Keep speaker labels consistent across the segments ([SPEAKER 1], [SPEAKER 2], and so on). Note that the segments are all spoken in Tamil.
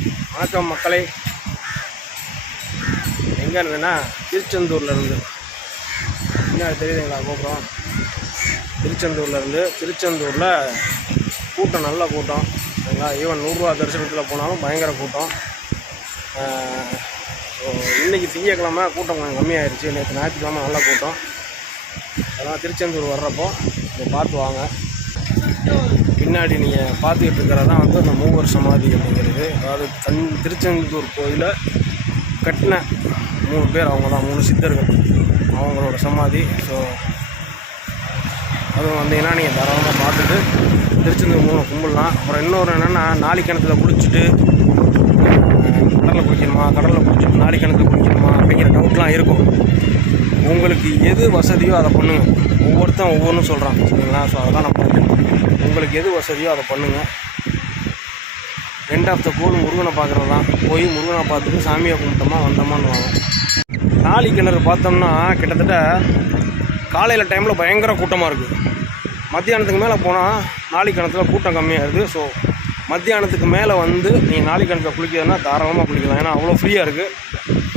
[SPEAKER 1] வணக்கம் மக்களே. எங்கே இருந்தேன்னா திருச்செந்தூர்லேருந்து. என்ன தெரியுதுங்களா கோபுரம்? திருச்செந்தூர்லேருந்து திருச்செந்தூரில் கூட்டம் நல்ல கூட்டம். சரிங்களா ஈவன் நூறுரூவா தரிசனத்தில் போனாலும் பயங்கர கூட்டம். ஸோ இன்றைக்கி திங்கக்கிழமை கூட்டம் கொஞ்சம் கம்மியாயிருச்சு. நேற்று ஞாயிற்றுக்கிழமை நல்ல கூட்டம். அதனால் திருச்செந்தூர் வர்றப்போ இதை பார்த்து வாங்க. பின்னாடி நீங்கள் பார்த்துக்கிட்டு இருக்கிறது தான் வந்து அந்த மூவர் சமாதி அப்படிங்கிறது. அதாவது தன் திருச்செந்தூர் கோயிலை கட்டின மூணு பேர் அவங்க தான் மூணு சித்தர்கள் அவங்களோட சமாதி. ஸோ அதுவும் வந்தீங்கன்னா நீங்கள் தாராளமாக பார்த்துட்டு திருச்செந்தூர் மூணு கும்பிடலாம். அப்புறம் இன்னொரு என்னென்னா நாளைக்கிணத்துல குளிச்சுட்டு கடலில் குளிக்கணுமா கடலில் குளிச்சுட்டு நாளை கிணத்துல குளிக்கணுமா அப்படிங்கிற டவுட்லாம் இருக்கும். உங்களுக்கு எது வசதியோ அதை பண்ணுங்கள் ஒவ்வொருத்தன் ஒவ்வொன்றும் சொல்கிறான் சரிங்களா? ஸோ அதெல்லாம் நம்ம உங்களுக்கு எது வசதியோ அதை பண்ணுங்கள் எண்ட் ஆஃப் த கோல் முருகனை பார்க்குறது தான். போய் முருகனை பார்த்துட்டு சாமியை கும்பிட்டோமா வந்தோமான்னு வாங்க நாளி கிணறு பார்த்தோம்னா கிட்டத்தட்ட காலையில் டைமில் பயங்கர கூட்டமாக இருக்குது மத்தியானத்துக்கு மேலே போனால் நாளி கிணத்துல கூட்டம் கம்மியாக இருக்குது ஸோ மத்தியானத்துக்கு மேலே வந்து நீங்கள் நாளி கிணத்துல குளிக்கிறதுனா தாராளமாக குளிக்கலாம். ஏன்னா அவ்வளோ ஃப்ரீயாக இருக்குது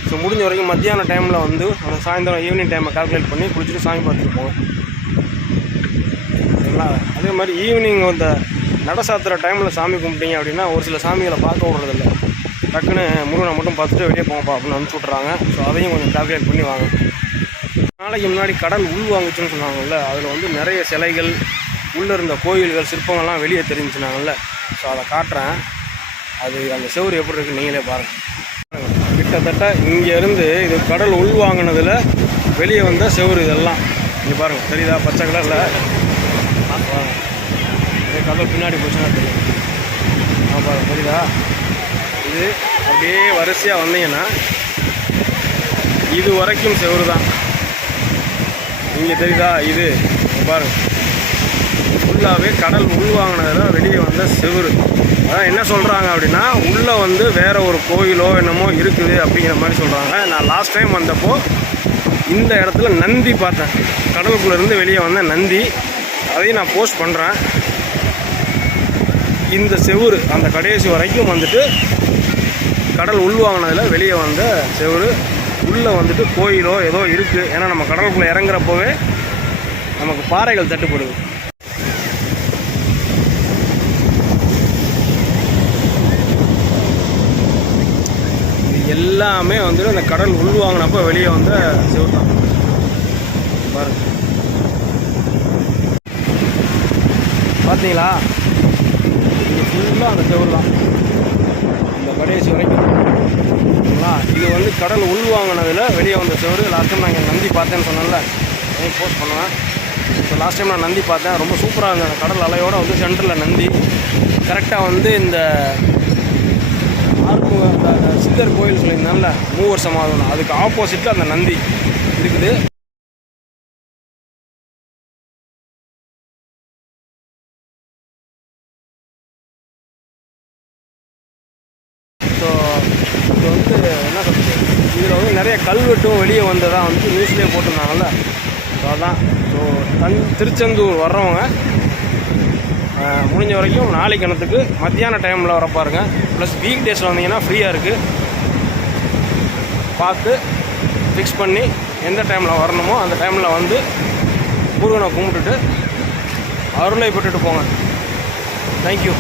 [SPEAKER 1] ஸோ முடிஞ்ச வரைக்கும் மத்தியான டைமில் வந்து அந்த சாயந்தரம் ஈவினிங் டைமை கால்குலேட் பண்ணி குளிச்சுட்டு சாமி பார்த்துட்டு போங்க சரிங்களா? அதே மாதிரி ஈவினிங் அந்த நட சாத்துற டைமில் சாமி கும்பிட்டீங்க அப்படின்னா ஒரு சில சாமிகளை பார்க்க விட்றதில்ல. டக்குன்னு முருகனை மட்டும் பார்த்துட்டு வெளியே போங்கப்பா அப்படின்னு அனுப்பிச்சி விட்றாங்க ஸோ அதையும் கொஞ்சம் கால்குலேட் பண்ணி வாங்க. நாளைக்கு முன்னாடி கடல் உள் வாங்குச்சுன்னு சொன்னாங்கல்ல அதில் வந்து நிறைய சிலைகள் உள்ளே இருந்த கோயில்கள் சிற்பங்கள்லாம் வெளியே தெரிஞ்சுனாங்கல்ல. ஸோ அதை காட்டுறேன். அது அந்த செவ்வறு எப்படி இருக்குன்னு நீங்களே பாருங்கள் கிட்டத்தட்ட இங்கேருந்து இது கடல் உள் வாங்கினதில் வெளியே வந்த செவரு இதெல்லாம். இங்கே பாருங்கள் தெரியுதா? பச்சை கலரில். கடல் பின்னாடி போச்சுன்னா தெரியும். ஆ பாருங்க தெரியுதா? இது அப்படியே வரிசையாக வந்தீங்கன்னா இது வரைக்கும் செவரு தான். இங்கே தெரியுதா? இது பாருங்கள் பாருங்க. ஃபுல்லாகவே கடல் உள்வாங்கினதில் வெளியே வந்த செவுரு. அதான் என்ன சொல்கிறாங்க அப்படின்னா உள்ளே வந்து வேறு ஒரு கோயிலோ என்னமோ இருக்குது அப்படிங்கிற மாதிரி சொல்கிறாங்க நான் லாஸ்ட் டைம் வந்தப்போ இந்த இடத்துல நந்தி பார்த்தேன். கடலுக்குள்ளேருந்து வெளியே வந்த நந்தி. அதையும் நான் போஸ்ட் பண்ணுறேன் இந்த செவுரு அந்த கடைசி வரைக்கும் வந்துட்டு கடல் உள்வாங்கினதில் வெளியே வந்த செவுரு. உள்ளே வந்துட்டு கோயிலோ ஏதோ இருக்குது ஏன்னா நம்ம கடலுக்குள்ளே இறங்குறப்போவே நமக்கு பாறைகள் தட்டுப்படுது இது எல்லாமே வந்துட்டு அந்த கடல் உள்வாங்கினப்போ வெளியே வந்த செவுத்தான் பாருங்க. பார்த்தீங்களா இங்கே ஃபுல்லாக அந்த செவுரு தான். இந்த கடைசி வரைக்கும். ஓகேங்களா இது வந்து கடல் உள்வாங்கினதில் வெளியே வந்த செவரு. லாஸ்ட் டைம் நான் இங்கே நந்தி பார்த்தேன்னு சொன்னேன்ல. நீங்கள் போஸ்ட் பண்ணுவேன். ஸோ லாஸ்ட் டைம் நான் நந்தி பார்த்தேன். ரொம்ப சூப்பராக இருந்தது. அந்த கடல் அலையோடு வந்து சென்டரில் நந்தி. கரெக்டாக வந்து இந்த ஆறுமுக அந்த சித்தர் கோயில் சொல்லியிருந்தால மூவர் சமாதானம் அதுக்கு ஆப்போசிட்டில் அந்த நந்தி இருக்குது. ஸோ இது வந்து என்ன சொல்றது? இதில் வந்து நிறைய கல்வெட்டும் வெளியே வந்ததாக வந்து நியூஸ்லேயே போட்டிருந்தாங்கல்ல. ஸோ அதான். ஸோ தன் திருச்செந்தூர் வர்றவங்க முடிஞ்ச வரைக்கும் நாளை கிணத்துக்கு மத்தியான டைமில் வர பாருங்கள் ப்ளஸ் வீக் டேஸில் வந்தீங்கன்னா ஃப்ரீயாக இருக்குது பார்த்து ஃபிக்ஸ் பண்ணி எந்த டைமில் வரணுமோ அந்த டைமில் வந்து முருகனை கும்பிட்டுட்டு அருளை பெற்றுட்டு போங்க. தேங்க்யூ